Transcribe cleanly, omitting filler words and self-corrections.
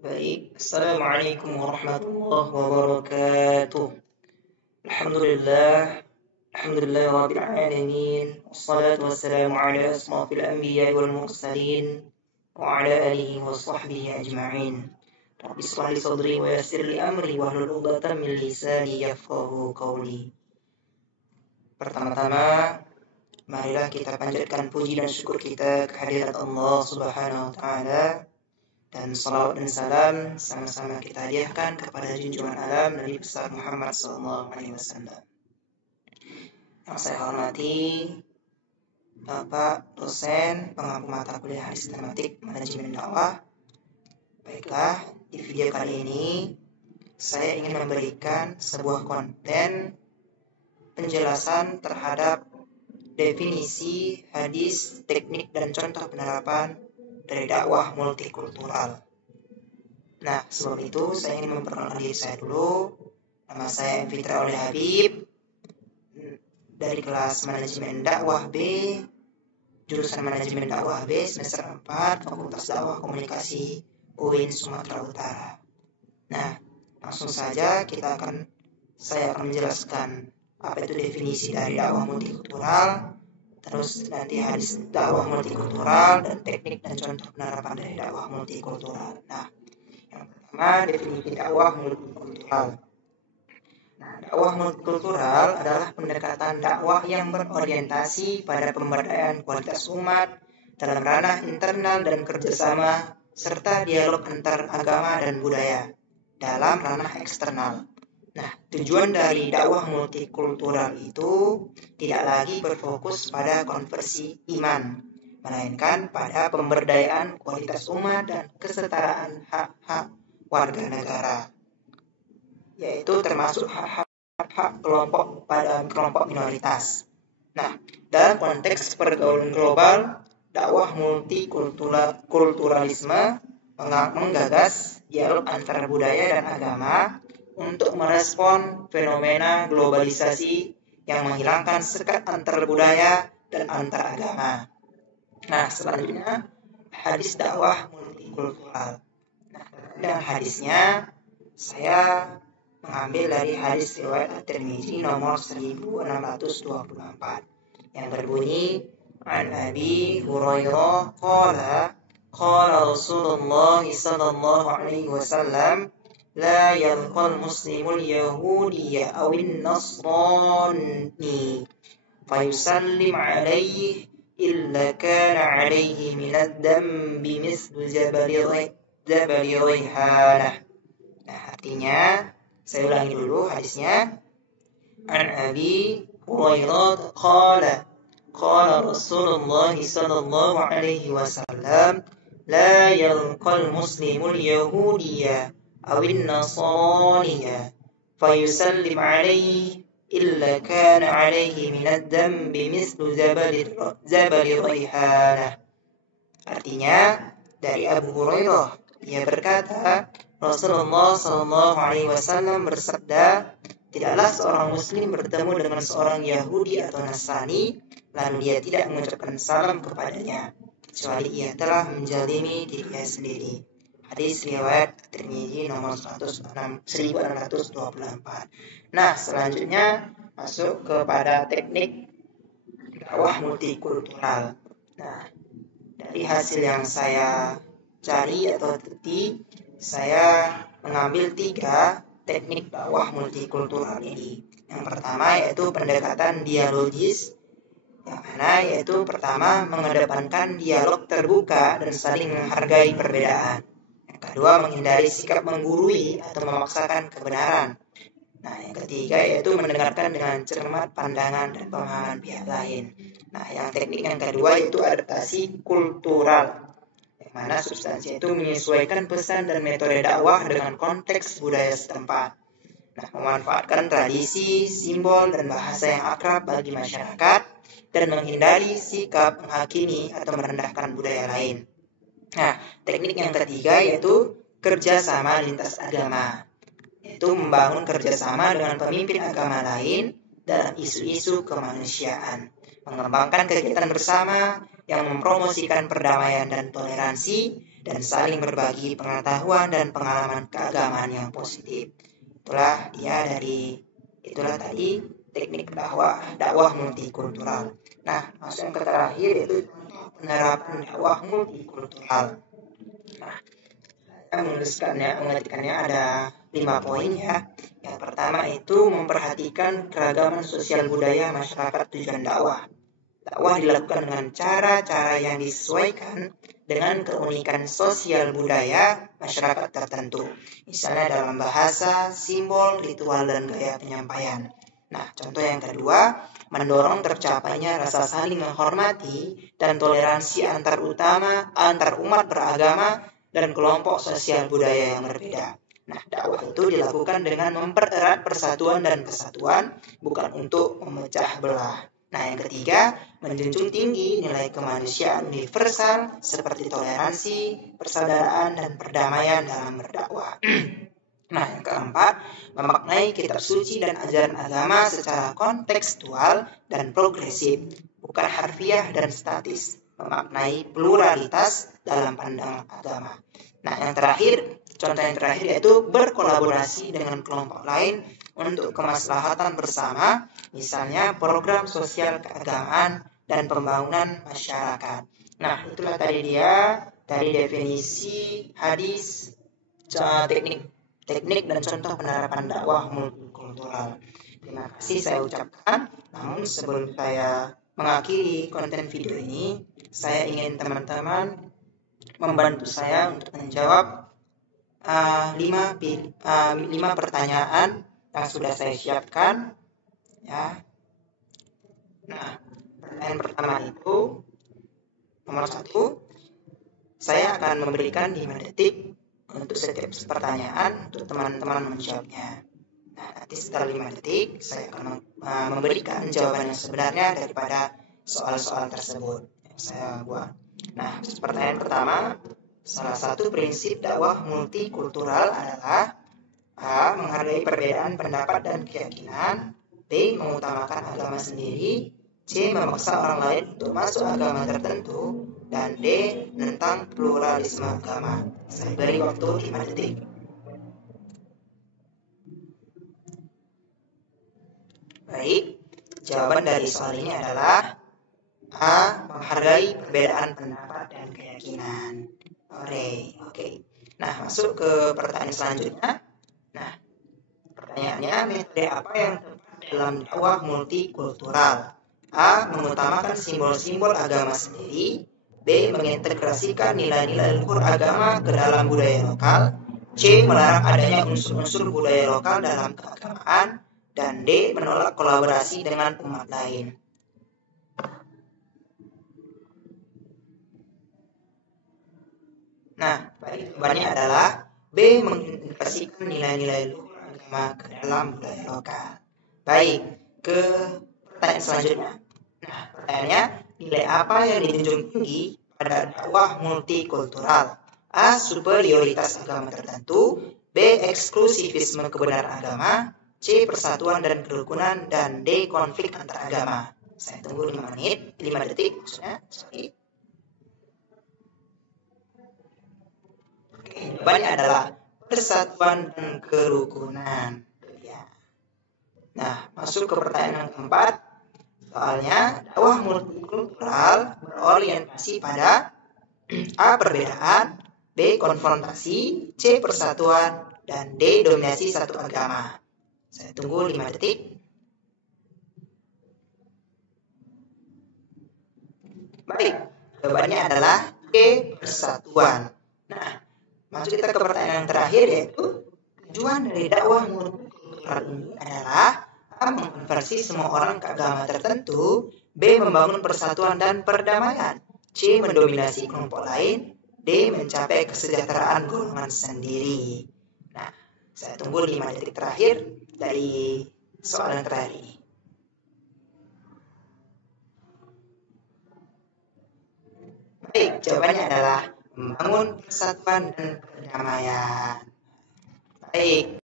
Baik, Assalamualaikum warahmatullahi wabarakatuh. Alhamdulillah, Alhamdulillah Rabbil Alamin. Wassalatu wassalamu ala asrafil anbiya wal mursalin wa ala alihi wa sahbihi ajma'in. Rabbi shrah li sadri wa yassir li amri wahlul 'uqdatam min lisani yafqahu qawli. Pertama-tama, marilah kita panjatkan puji dan syukur kita kehadirat Allah Subhanahu wa taala. Dan salawat dan salam sama-sama kita hadiahkan kepada junjungan alam Nabi besar Muhammad SAW. Yang saya hormati Bapak dosen pengampu mata kuliah hadis tematik manajemen dakwah. Baiklah, di video kali ini saya ingin memberikan sebuah konten penjelasan terhadap definisi hadis, teknik dan contoh penerapan dari dakwah multikultural. Nah, sebelum itu saya ingin memperkenalkan diri saya dulu. Nama saya Fitra Oleh Habib dari kelas Manajemen Dakwah B, jurusan Manajemen Dakwah B semester 4, Fakultas Dakwah Komunikasi UIN Sumatera Utara. Nah, langsung saja saya akan menjelaskan apa itu definisi dari dakwah multikultural, terus nanti hadis dakwah multikultural dan teknik dan contoh penerapan dari dakwah multikultural. Nah, yang pertama definisi dakwah multikultural. Nah, dakwah multikultural adalah pendekatan dakwah yang berorientasi pada pemberdayaan kualitas umat dalam ranah internal dan kerjasama serta dialog antar agama dan budaya dalam ranah eksternal. Nah, tujuan dari dakwah multikultural itu tidak lagi berfokus pada konversi iman, melainkan pada pemberdayaan kualitas umat dan kesetaraan hak-hak warga negara, yaitu termasuk hak-hak kelompok pada kelompok minoritas. Nah, dalam konteks pergaulan global, dakwah multikulturalisme menggagas dialog antar budaya dan agama untuk merespon fenomena globalisasi yang menghilangkan sekat antar budaya dan antar agama. Nah, selanjutnya hadis dakwah multikultural. Nah, dan hadisnya saya mengambil dari hadis riwayat At-Tirmidzi nomor 1624 yang berbunyi An Abi Hurairah qala Rasulullah sallallahu alaihi wasallam لا يلقى المسلم اليهودي أو النصراني فيسلم عليه إلا كان عليه من الذنب مثل جبل ريحانة. Nah, artinya saya ulangi dulu hadisnya. An Abi Hurairah qala Rasulullah sallallahu alaihi wasallam la yalqal muslimul yahudiyya أو النصرانية فيسلم عليه إلا كان عليه من الذنب مثل جبل ريحانة. Artinya dari Abu Hurairah, ia berkata Rasulullah SAW bersabda, tidaklah seorang muslim bertemu dengan seorang Yahudi atau Nasrani lalu dia tidak mengucapkan salam kepadanya kecuali ia telah menjalimi dirinya sendiri. Hadis riwayat Tirmidzi nomor 1624. Nah, selanjutnya masuk kepada teknik dakwah multikultural. Nah, dari hasil yang saya cari atau teliti, saya mengambil 3 teknik dakwah multikultural ini. Yang pertama yaitu pendekatan dialogis, yang mana yaitu pertama mengedepankan dialog terbuka dan saling menghargai perbedaan. Kedua, menghindari sikap menggurui atau memaksakan kebenaran. Nah, yang ketiga yaitu mendengarkan dengan cermat pandangan dan pemahaman pihak lain. Nah, yang teknik yang kedua yaitu adaptasi kultural, yang mana substansi itu menyesuaikan pesan dan metode dakwah dengan konteks budaya setempat. Nah, memanfaatkan tradisi, simbol, dan bahasa yang akrab bagi masyarakat, dan menghindari sikap menghakimi atau merendahkan budaya lain. Nah, teknik yang ketiga yaitu kerjasama lintas agama, yaitu membangun kerjasama dengan pemimpin agama lain dalam isu-isu kemanusiaan, mengembangkan kegiatan bersama yang mempromosikan perdamaian dan toleransi, dan saling berbagi pengetahuan dan pengalaman keagamaan yang positif. Itulah tadi teknik dakwah multikultural. Nah, masuk yang terakhir yaitu penerapan dakwah multikultural. Nah, saya mengetikkannya ada 5 poin ya. Yang pertama itu memperhatikan keragaman sosial budaya masyarakat tujuan dakwah. Dakwah dilakukan dengan cara-cara yang disesuaikan dengan keunikan sosial budaya masyarakat tertentu. Misalnya dalam bahasa, simbol, ritual, dan gaya penyampaian. Nah, contoh yang kedua, mendorong tercapainya rasa saling menghormati dan toleransi antar umat beragama dan kelompok sosial budaya yang berbeda. Nah, dakwah itu dilakukan dengan mempererat persatuan dan kesatuan, bukan untuk memecah belah. Nah, yang ketiga, menjunjung tinggi nilai kemanusiaan universal seperti toleransi, persaudaraan, dan perdamaian dalam berdakwah. Nah, yang keempat, memaknai kitab suci dan ajaran agama secara kontekstual dan progresif, bukan harfiah dan statis, memaknai pluralitas dalam pandangan agama. Nah, contoh yang terakhir yaitu berkolaborasi dengan kelompok lain untuk kemaslahatan bersama, misalnya program sosial keagamaan dan pembangunan masyarakat. Nah, itulah tadi definisi hadis, teknik dan contoh penerapan dakwah multikultural. Terima kasih saya ucapkan. Namun sebelum saya mengakhiri konten video ini, saya ingin teman-teman membantu saya untuk menjawab 5 pertanyaan yang sudah saya siapkan. Ya. Nah, pertanyaan pertama itu nomor 1, saya akan memberikan 5 detik untuk setiap pertanyaan untuk teman-teman menjawabnya. Nah, nanti setelah 5 detik saya akan memberikan jawaban yang sebenarnya daripada soal-soal tersebut yang saya buat. Nah, pertanyaan pertama, salah satu prinsip dakwah multikultural adalah A. Menghargai perbedaan pendapat dan keyakinan, B. Mengutamakan agama sendiri, C. Memaksa orang lain untuk masuk agama tertentu, dan D. Menentang pluralisme agama. Saya beri waktu 5 detik. Baik, jawaban dari soal ini adalah A. Menghargai perbedaan pendapat dan keyakinan. Oke. Nah, masuk ke pertanyaan selanjutnya. Nah, pertanyaannya, metode apa yang tepat dalam dakwah multikultural? A. Mengutamakan simbol-simbol agama sendiri, B. Mengintegrasikan nilai-nilai luhur agama ke dalam budaya lokal, C. Melarang adanya unsur-unsur budaya lokal dalam keagamaan, dan D. Menolak kolaborasi dengan umat lain. Nah, baik, jawabannya adalah B. Mengintegrasikan nilai-nilai luhur agama ke dalam budaya lokal. Baik, ke pertanyaan selanjutnya. Nah, pertanyaannya, nilai apa yang dijunjung tinggi pada dakwah multikultural? A. Superioritas agama tertentu, B. Eksklusivisme kebenaran agama, C. Persatuan dan kerukunan, dan D. Konflik antar agama. Saya tunggu 5 detik maksudnya. Jawabannya adalah persatuan dan kerukunan. Nah, masuk ke pertanyaan yang keempat. Soalnya, dakwah multikultural berorientasi pada A. Perbedaan, B. Konfrontasi, C. Persatuan, dan D. Dominasi satu agama. Saya tunggu 5 detik. Baik, jawabannya adalah C. Persatuan. Nah, masuk kita ke pertanyaan yang terakhir, yaitu tujuan dari dakwah multikultural ini adalah A. Mengkonversi semua orang ke agama tertentu, B. Membangun persatuan dan perdamaian, C. Mendominasi kelompok lain, D. Mencapai kesejahteraan golongan sendiri. Nah, saya tunggu 5 detik terakhir dari soal yang terakhir ini. Baik, jawabannya adalah membangun persatuan dan perdamaian. Baik.